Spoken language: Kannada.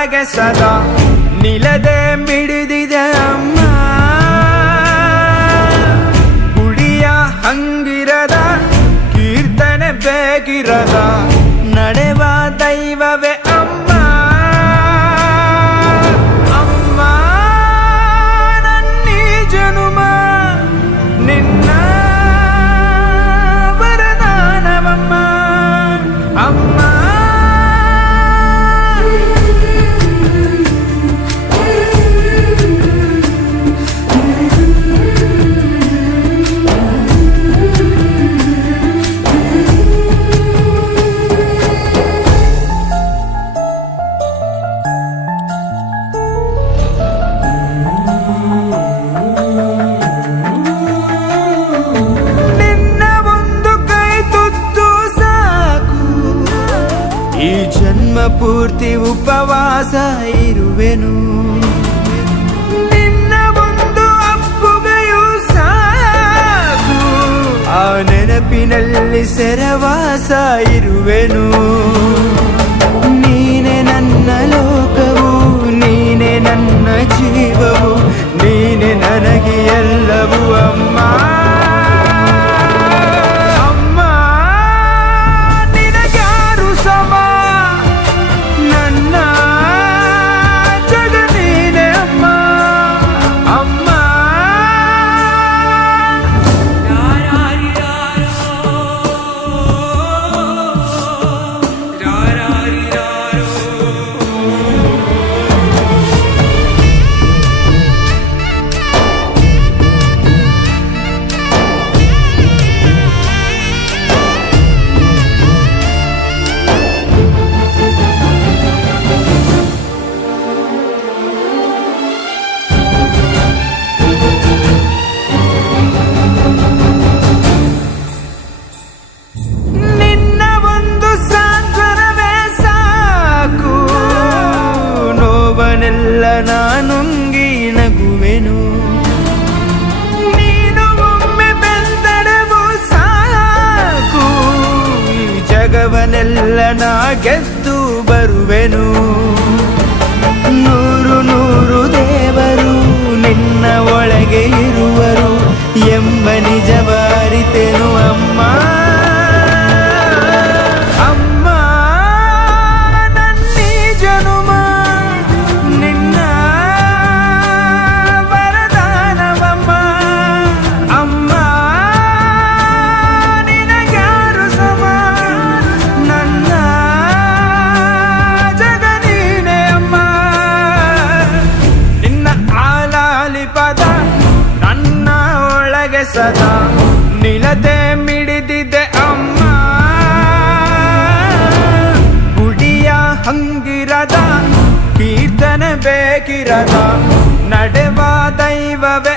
ಒಳಗೆ ಸದಾ ನಿಲದೆ ಮಿಡಿದಿದೆ ಅಮ್ಮ. ಗುಡಿಯ ಹಂಗಿರದ ಕೀರ್ತನೆ ಬೇಕಿರದ ನಡೆವ ದೈವವೇ ಅಮ್ಮ. ಅಮ್ಮ ನನ್ನೀ ಜನುಮ ನಿನ್ನ ವರದಾನವಮ್ಮ. ಅಮ್ಮ ಈ ಜನ್ಮ ಪೂರ್ತಿ ಉಪವಾಸ ಇರುವೆನು. ನಿನ್ನ ಒಂದು ಅಪ್ಪುಗೆಯೂ ಸಾಕು, ಆ ನೆನಪಿನಲ್ಲಿ ಸೆರವಾಸ ಇರುವೆನು. ನೀನೆ ನನ್ನ ಲೋಕವು, ನೀನೆ ನನ್ನ ಜೀವವು, ನೀನೆ ನನಗೆ ಎಲ್ಲವೂ ಅಮ್ಮ. ನಾನುಂಗಿ ನಗುವೆನು. ನೀನು ಒಮ್ಮೆ ಬೆಂದಡವು ಸಾಕು, ಈ ಜಗವನ್ನೆಲ್ಲ ನಾ ಗೆದ್ದು ಬರುವೆನು. ನೂರು ನೂರು ದೇವರು ನಿನ್ನ ಒಳಗೆ ಇರುವರು ಎಂಬ ನಿಜವ ಅರಿತೆನು ಅಮ್ಮ. ನನ್ನ ಒಳಗೆ ಸದಾ ನಿಲತೆ ಮಿಡಿದಿದೆ ಅಮ್ಮ. ಗುಡಿಯ ಹಂಗಿರದ ಕೀರ್ತನೆ ಬೇಕಿರದ ನಡೆವ ದೈವವೇ